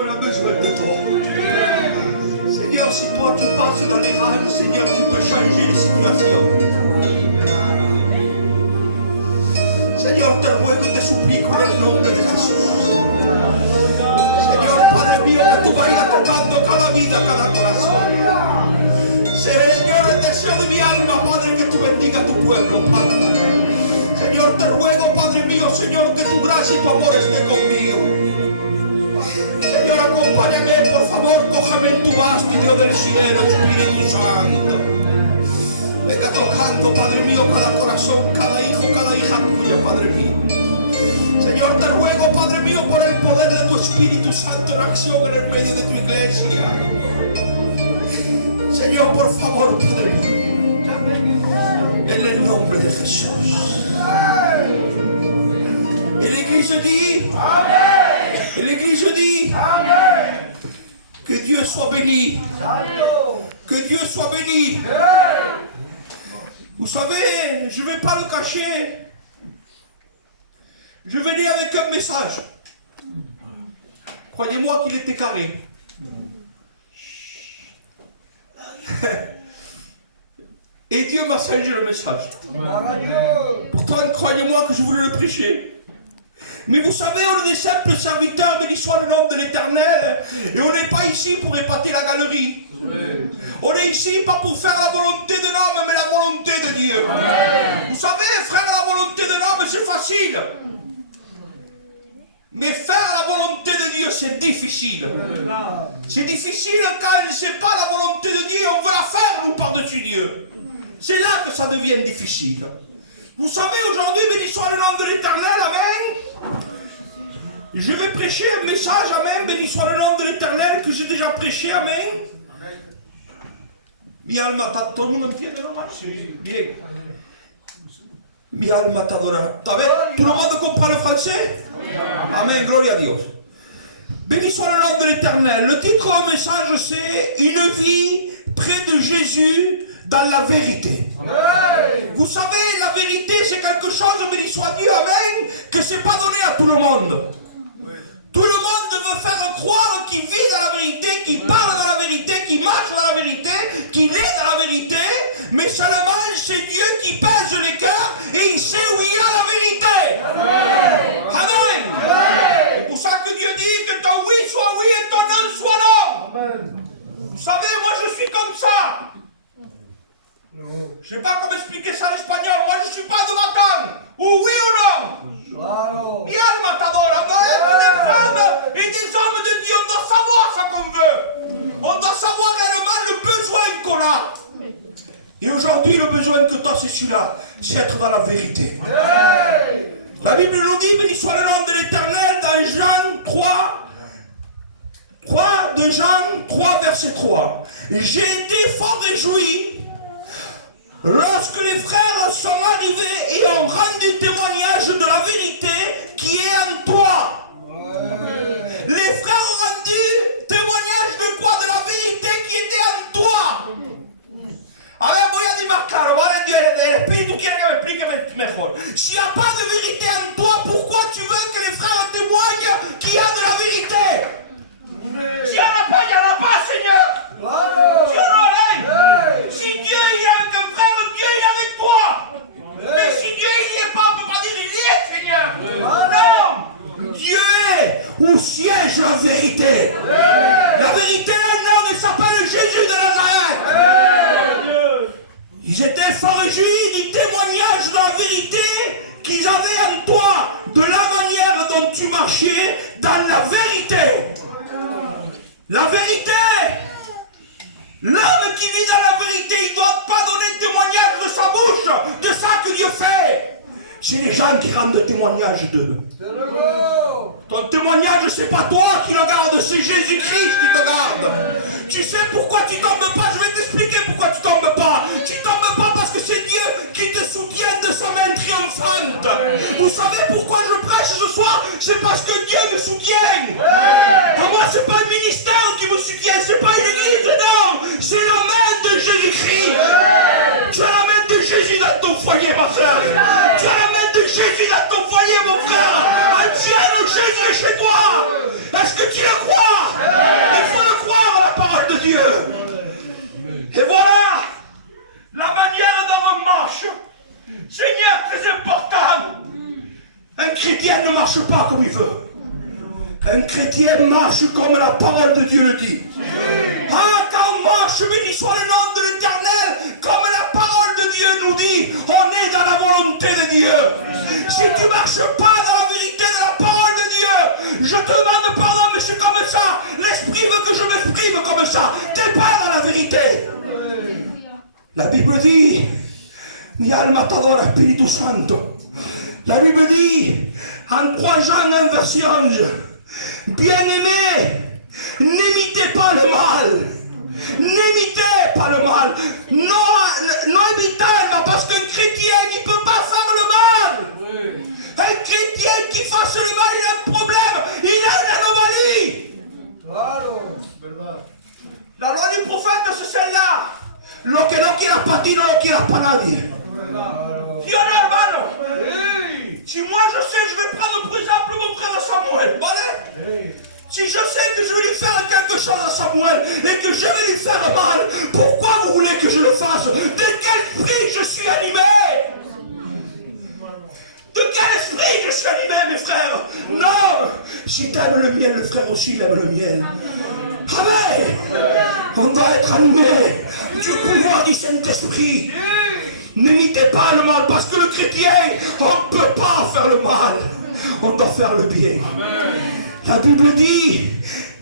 elle a besoin de toi. Seigneur, si toi tu passes dans les rails, Seigneur, tu peux changer les situations. Señor, te ruego y te suplico en el nombre de Jesús. Señor, Padre mío, que tú vayas tocando cada vida, cada corazón. Señor, el deseo de mi alma, Padre, que tú bendiga a tu pueblo, Padre. Señor, te ruego, Padre mío, Señor, que tu gracia y tu amor esté conmigo. Señor, acompáñame, por favor, cójame en tu vasto, Dios del cielo, Espíritu Santo. Venga tocando, Padre mío, cada corazón, cada hijo, cada hija tuya, Padre mío. Señor, te ruego, Padre mío, por el poder de tu Espíritu Santo en acción en el medio de tu iglesia. Señor, por favor, Padre mío, en el nombre de Jesús. Et l'Église dit, Amen. Et l'Église dit, Amen. Que Dieu soit béni. Que Dieu soit béni. Vous savez, je ne vais pas le cacher. Je venais avec un message. Croyez-moi qu'il était carré. Et Dieu m'a changé le message. Pourtant, croyez-moi que je voulais le prêcher. Mais vous savez, on est des simples serviteurs, béni soit le nom de l'Éternel. Et on n'est pas ici pour épater la galerie. On est ici pas pour faire la volonté de l'homme, mais la volonté de Dieu. Vous savez, faire la volonté de l'homme, c'est facile. Mais faire la volonté de Dieu, c'est difficile. C'est difficile quand ce n'est pas la volonté de Dieu, on veut la faire, nous, par-dessus Dieu. C'est là que ça devient difficile. Vous savez, aujourd'hui, béni soit le nom de l'Éternel, Amen. Je vais prêcher un message, Amen, béni soit le nom de l'Éternel, que j'ai déjà prêché, Amen. Mi alma, tout le monde entiende, non? Bien. Mi alma t'adora. Tout le monde comprend le français? Amen, gloire à Dieu. Béni soit le nom de l'Éternel. Le titre du message, c'est Une vie près de Jésus dans la vérité. Vous savez, la vérité, c'est quelque chose, béni soit Dieu, Amen, que ce n'est pas donné à tout le monde. Tout le monde veut faire croire qu'il vit dans la vérité, qu'il parle dans la vérité, qu'il marche dans la vérité, qu'il est dans la vérité, mais seulement c'est Dieu qui pèse les cœurs et il sait où il y a la vérité. Amen. Amen. C'est pour ça que Dieu dit que ton oui soit oui et ton non soit non. Amen. Vous savez, moi je suis comme ça. Je ne sais pas comment expliquer ça en espagnol. Moi je ne suis pas de vacances. Ou oui ou non. Mi alma t'adore. On doit être des femmes et des hommes de Dieu. On doit savoir ce qu'on veut. On doit savoir réellement le besoin qu'on a. Et aujourd'hui, le besoin que tu as, c'est celui-là. C'est être dans la vérité. La Bible nous dit, béni soit le nom de l'Éternel, dans Jean 3, verset 3. J'ai été fort réjoui lorsque les frères sont arrivés et ont rendu témoignage de la vérité qui est en toi. Les frères ont rendu témoignage de quoi? De la vérité qui était en toi. A ver, voy a dire claro, ¿vale? El Espíritu quiere que me explique mejor. S'il n'y a pas de vérité en toi, pourquoi tu veux que les frères témoignent qu'il y a de la vérité? S'il n'y en a pas, il n'y en a pas, Seigneur. Si on enlève, si Dieu il est avec un frère, Dieu il est avec toi. Mais si Dieu il n'y est pas, on ne peut pas dire il y est, Seigneur. Non. Dieu est où siège la vérité. La vérité, un homme, il s'appelle Jésus de Nazareth. Ils étaient fort réjouis du témoignage de la vérité qu'ils avaient en toi, de la manière dont tu marchais dans la vérité. La vérité. L'homme qui vit dans la vérité, il ne doit pas donner témoignage de sa bouche, de ça que Dieu fait. C'est les gens qui rendent témoignage d'eux. Ton témoignage, c'est pas toi qui le garde, c'est Jésus-Christ qui te garde. Tu sais pourquoi tu tombes pas? Je vais t'expliquer pourquoi tu tombes pas. Tu tombes pas parce que c'est Dieu qui te soutient de sa main triomphante. Vous savez pourquoi je prêche ce soir? C'est parce que Dieu me soutient. Moi, c'est pas le ministère qui me soutient, c'est pas une église, non. C'est la main de Jésus-Christ. Tu as la main de Jésus dans ton foyer, ma soeur. Tu as la main de Jésus dans ton foyer, mon frère. Un Dieu de Jésus est chez toi. Est-ce que tu le crois? Un chrétien marche comme la parole de Dieu le dit. Ah, quand on marche, béni soit le nom de l'Éternel, comme la parole de Dieu nous dit, on est dans la volonté de Dieu. Si tu ne marches pas dans la vérité de la parole de Dieu, je te demande pardon, mais c'est comme ça. L'Esprit veut que je m'exprime comme ça. Tu n'es pas dans la vérité. La Bible dit, mi alma t'adora Spiritu Santo. La Bible dit, en 3 Jean 1 verset 11, bien-aimés, n'imitez pas le mal. N'imitez pas le mal. Non imitez, parce qu'un chrétien, il ne peut pas faire le mal. Un chrétien qui fasse le mal, il a un problème. Il a une anomalie. La loi du prophète, c'est celle-là. Lo que no quieras para ti, no lo quieras para nadie. ¿Sí o no, hermano? Si moi je sais, je vais prendre par exemple mon frère Samuel, ¿vale? Si je sais que je vais lui faire quelque chose à Samuel et que je vais lui faire mal, pourquoi vous voulez que je le fasse? De quel esprit je suis animé? De quel esprit je suis animé, mes frères? Non! Si tu aimes le miel, le frère aussi il aime le miel. Amen! On doit être animé du pouvoir du Saint-Esprit. N'imitez pas le mal, parce que le chrétien, on ne peut pas faire le mal. On doit faire le bien. Amen. La Bible dit,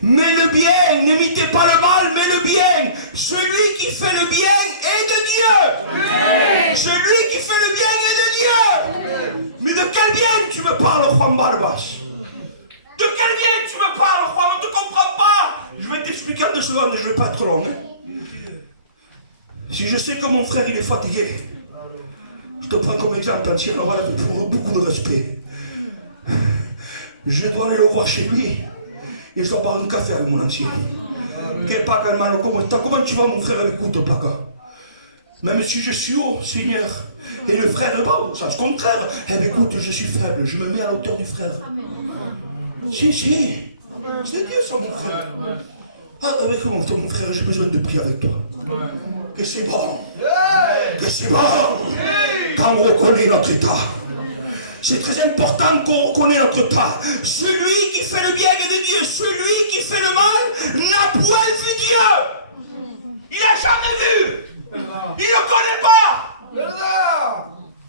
mais le bien, n'imitez pas le mal, mais le bien. Celui qui fait le bien est de Dieu. Amen. Celui qui fait le bien est de Dieu. Amen. Mais de quel bien tu me parles, Juan Barbas? De quel bien tu me parles, Juan? On ne te comprend pas. Je vais t'expliquer en 2 secondes, je ne vais pas être long. Si je sais que mon frère il est fatigué, je te prends comme exemple, entier, on va avec beaucoup de respect. Je dois aller le voir chez lui et je dois boire un café avec mon ancien. Comment tu vas, mon frère? Écoute, Paca. Même si je suis haut, Seigneur, et le frère est bas, au sens contraire, eh bien, écoute, je suis faible, je me mets à l'auteur du frère. Si, c'est Dieu, ça, mon frère. Ah, avec mon frère, j'ai besoin de prier avec toi. Que c'est bon. Que c'est bon. Quand on reconnaît notre état. C'est très important qu'on reconnaisse notre état. Celui qui fait le bien est de Dieu. Celui qui fait le mal n'a point vu Dieu. Il n'a jamais vu. Il ne le connaît pas.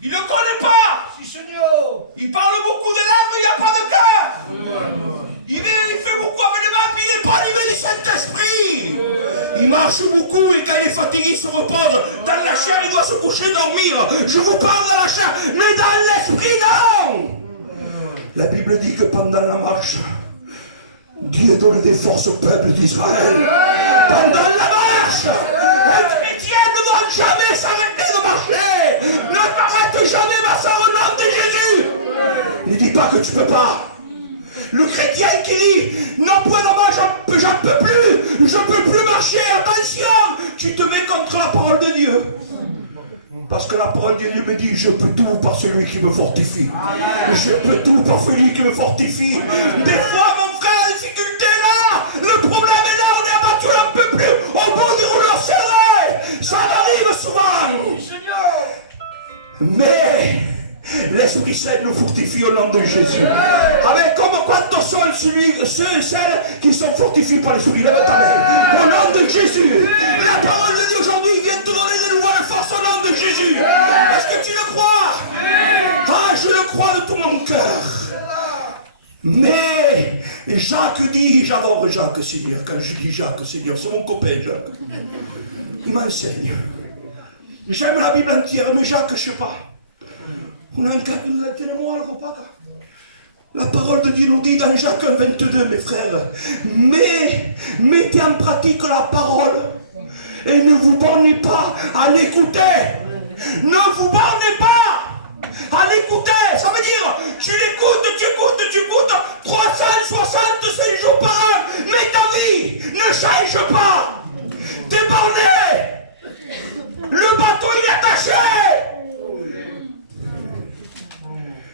Il ne le connaît pas. Il parle beaucoup de lèvres, il n'y a pas de cœur. Il fait beaucoup avec les mains, puis il n'est pas arrivé du Saint-Esprit. Il marche beaucoup et quand il est fatigué, il se repose. Dans la chair, il doit se coucher, dormir. Je vous parle de la chair, mais dans l'esprit, non. La Bible dit que pendant la marche, Dieu donne des forces au peuple d'Israël. Pendant la marche, les chrétiens ne vont jamais s'arrêter de marcher. Ne t'arrête jamais, ma soeur, au nom de Jésus. Ne dis pas que tu ne peux pas. Le chrétien qui dit, non, point de moi, j'en peux plus, je ne peux plus marcher, attention, tu te mets contre la parole de Dieu. Parce que la parole de Dieu me dit, je peux tout par celui qui me fortifie. Je peux tout par celui qui me fortifie. Des fois, mon frère, la difficulté est là, le problème est là, on est abattu, on n'en peut plus, au bout du rouleau serré, ça arrive souvent. Mais l'Esprit Saint nous fortifie au nom de Jésus. Amen. Comme quantos sont ceux et celles qui sont fortifiés par l'Esprit? Lève ta main. Au nom de Jésus. La parole de Dieu aujourd'hui vient te donner de nouvelles forces au nom de Jésus. Est-ce que tu le crois? Ah, je le crois de tout mon cœur. Mais Jacques dit, j'adore Jacques, Seigneur. Quand je dis Jacques, Seigneur, c'est mon copain Jacques. Il m'enseigne. J'aime la Bible entière, mais Jacques, je ne sais pas. La parole de Dieu nous dit dans Jacques 22, mes frères, mais mettez en pratique la parole et ne vous bornez pas à l'écouter. Ne vous bornez pas à l'écouter. Ça veut dire, tu écoutes 365 jours par an, mais ta vie ne change pas. T'es borné. Le bateau il est attaché.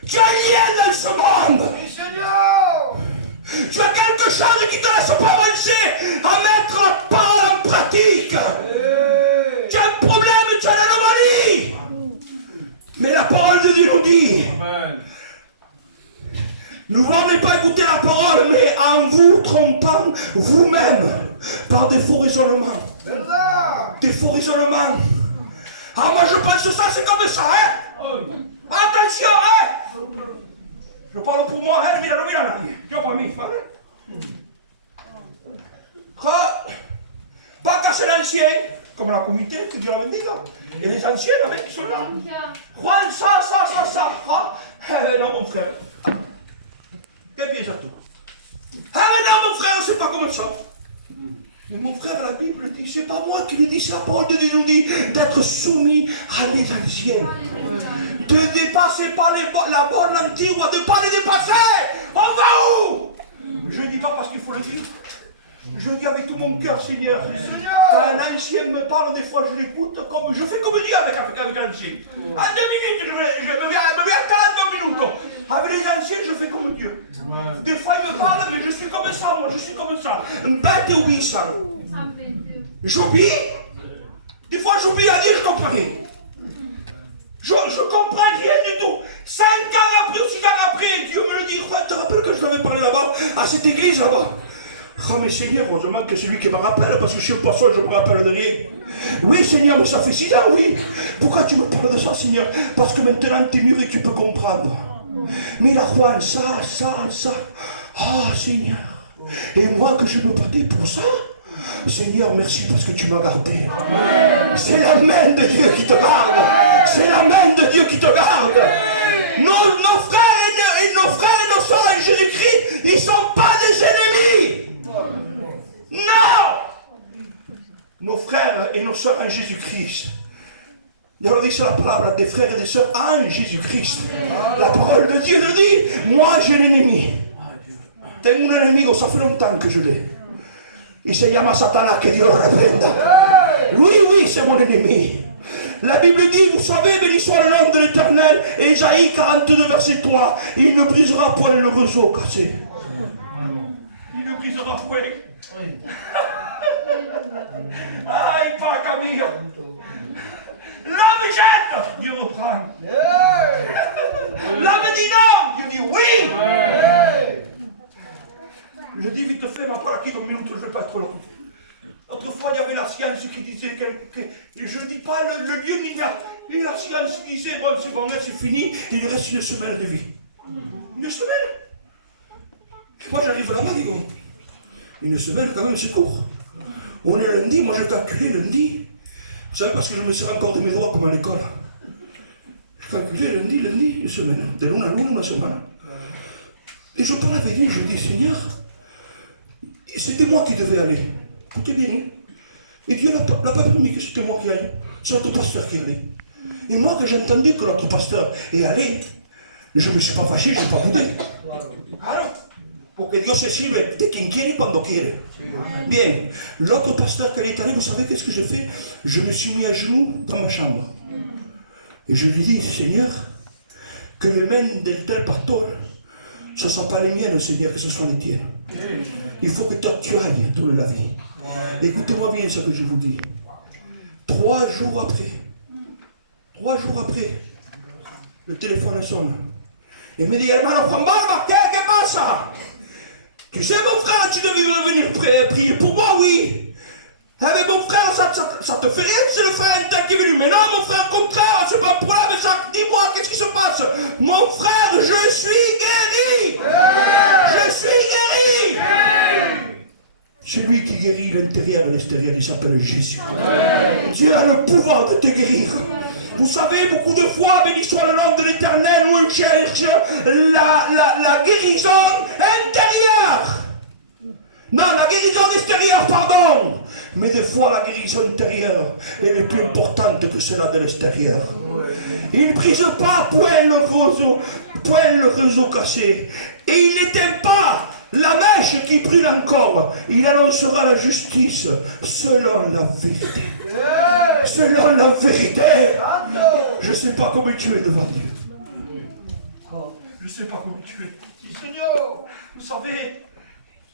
Tu as rien dans ce monde. Tu as quelque chose qui ne te laisse pas avancer à mettre la parole en pratique. Tu as un problème, tu as une anomalie. Mais la parole de Dieu nous dit, nous ne voulons pas écouter la parole, mais en vous trompant vous-même par des faux raisonnements. Des faux raisonnements. Ah, moi je pense que ça, c'est comme ça, hein? Attention, hein? Je parle pour moi, hein? Mira, tu pas mis, pas casser l'ancien, comme la comité, que Dieu la bendiga. Et les anciens, les mecs qui sont là. Juan, ça. Non, mon frère. Qu'est-ce que c'est tout? Ah, mais non, mon frère, c'est pas comme ça. Mais mon frère, la Bible dit, c'est pas moi qui le dis, c'est la parole de Dieu nous dit d'être soumis à les anciens. De dépasser pas la borne antique, de ne pas les dépasser. On va où? Je ne dis pas parce qu'il faut le dire. Je dis avec tout mon cœur, Seigneur. Quand un ancien me parle, des fois je l'écoute, comme je fais comme Dieu avec un ancien. En 2 minutes, je me viens à 42 minutes. Avec les anciens, je fais comme Dieu. Des fois, il me parle, mais je suis comme ça, moi, je suis comme ça. Bête et obéissant. J'obéis. Des fois, j'obéis à dire, je comprends rien. Je comprends rien du tout. 5 ans après ou 6 ans après, Dieu me le dit. Tu te rappelles que je t'avais parlé là-bas, à cette église là-bas? Oh mais Seigneur, heureusement que c'est lui qui me rappelle, parce que je suis un poisson, je ne me rappelle de rien. Oui Seigneur, mais ça fait 6 ans, oui. Pourquoi tu me parles de ça, Seigneur? Parce que maintenant tu es mûr et tu peux comprendre. Mais la Juan, ça. Oh Seigneur. Et moi que je me battais pour ça? Seigneur, merci parce que tu m'as gardé. C'est la main de Dieu qui te garde. C'est la main de Dieu qui te garde. Nos frères et nos sœurs en Jésus-Christ, ils ne sont pas des ennemis. Non! Nos frères et nos sœurs en Jésus-Christ. Il y a dit la parole des frères et des sœurs en Jésus-Christ. La parole de Dieu nous dit, moi j'ai l'ennemi. Tengo un ennemi, ça fait longtemps que je l'ai. Il se llama Satanas, que Dieu le reprenda. Oui, c'est mon ennemi. La Bible dit, vous savez, béni soit le nom de l'Éternel, et Isaïe 42, verset 3, il ne brisera point le roseau cassé. Il ne brisera point. Aïe, pas Camille. L'homme jette, Dieu reprend. L'homme dit non, Dieu dit oui. Je dis vite fait, ma parole qui dans une minute, je ne vais pas être long. Autrefois, il y avait la science qui disait que je ne dis pas le lieu ni là. Et la science disait, bon, c'est bon, c'est fini, il lui reste 1 semaine de vie. 1 semaine? Moi, j'arrive là-bas, dis donc. 1 semaine, quand même, c'est court. On est lundi, moi, je calculais lundi. Vous savez, parce que je me sers encore de mes droits comme à l'école. Je calculais lundi, 1 semaine. De lune à lune, 1 semaine. Et je parle avec lui, je dis, Seigneur, c'était moi qui devais aller. Tout est bien. Et Dieu n'a pas permis que c'était moi qui aille. C'est notre pasteur qui allait. Et moi, que j'entendais que notre pasteur est allé, je ne me suis pas fâché, je n'ai pas boudé. Alors, pour que Dieu se sirve de quien quiere cuando quiere. Bien, l'autre pasteur qui est allé, vous savez qu'est-ce que j'ai fait? Je me suis mis à genoux dans ma chambre. Et je lui dis, Seigneur, que les mains de tel pasteur, ce ne sont pas les miennes, Seigneur, que ce soit les tiennes. Il faut que toi tu ailles toute la vie. Écoutez-moi bien ce que je vous dis. 3 jours après, le téléphone sonne. Il me dit, hermano Juan Barba, qu'est-ce qui passe? Tu sais, mon frère, tu devais venir prier pour moi, oui. Eh mais mon frère, ça te fait rien, c'est le frère intel qui est venu. Mais non, mon frère, au contraire, c'est pas un problème. Dis-moi, qu'est-ce qui se passe? Mon frère, je suis guéri. Je suis guéri. C'est lui qui guérit l'intérieur et l'extérieur, il s'appelle Jésus. Dieu a le pouvoir de te guérir. Vous savez, beaucoup de fois, béni soit le nom de l'Éternel, où on cherche la guérison intérieure. Non, la guérison extérieure, pardon. Mais des fois, la guérison intérieure est plus importante que celle de l'extérieur. Il ne brise pas point le roseau cassé. Et il n'éteint pas la mèche qui brûle encore. Il annoncera la justice selon la vérité. Selon la vérité. Je ne sais pas comment tu es devant Dieu. Je ne sais pas comment tu es. Seigneur, vous savez,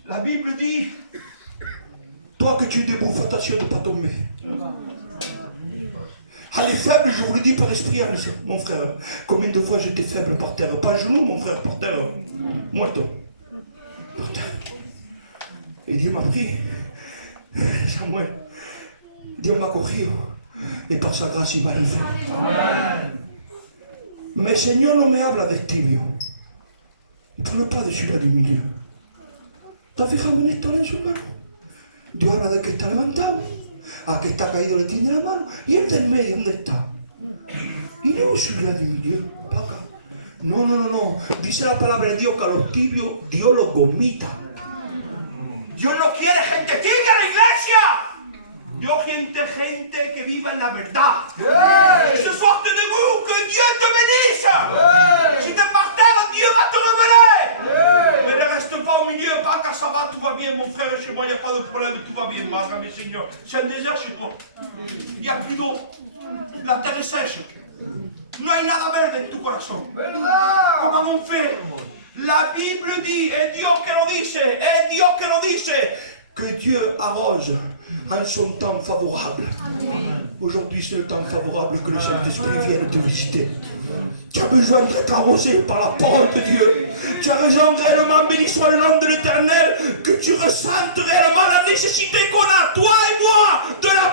la Bible dit, toi que tu es debout, fais attention de ne pas tomber. Ah, les faibles, je vous le dis par esprit, mon frère. Combien de fois j'étais faible par terre? Pas à genoux, mon frère, par terre. Muerto. Par terre. Et Dieu m'a pris. Samuel. Dieu m'a cogido. Et par sa grâce, il m'a levé. Mais Señor no me habla de tibio. Il ne parle pas de celui-là du milieu. ¿Te has fijado en esto en su mano? Dios habla del que está levantado, a que está caído le tiende la mano, y el del medio, ¿dónde está? Y luego celui-là du milieu, para acá. No, no, no, no. Dice la palabra de Dios que a los tibios Dios los vomita. Dios no quiere gente tibia en la iglesia. Dios gente que viva en la verdad. Que ce soit de vous, que Dieu te bénisse. Si tu es par terre, Dieu va te révéler. Mais ne reste pas au milieu, pas quand ça va, tout va bien, mon frère, chez moi, il n'y a pas de problème, tout va bien, mes Seigneur. C'est un désert chez toi. Il n'y a plus d'eau. La terre est sèche. No hay nada verde en tu corazón. Comment on fait? La Bible dit, es Dios que lo dice, que Dieu arrose en son temps favorable. Aujourd'hui, c'est le temps favorable que le Saint-Esprit vienne te visiter. Tu as besoin d'être arrosé par la parole de Dieu. Tu as besoin réellement, béni soit le nom de l'Éternel, que tu ressentes réellement la nécessité qu'on a, toi et moi, de la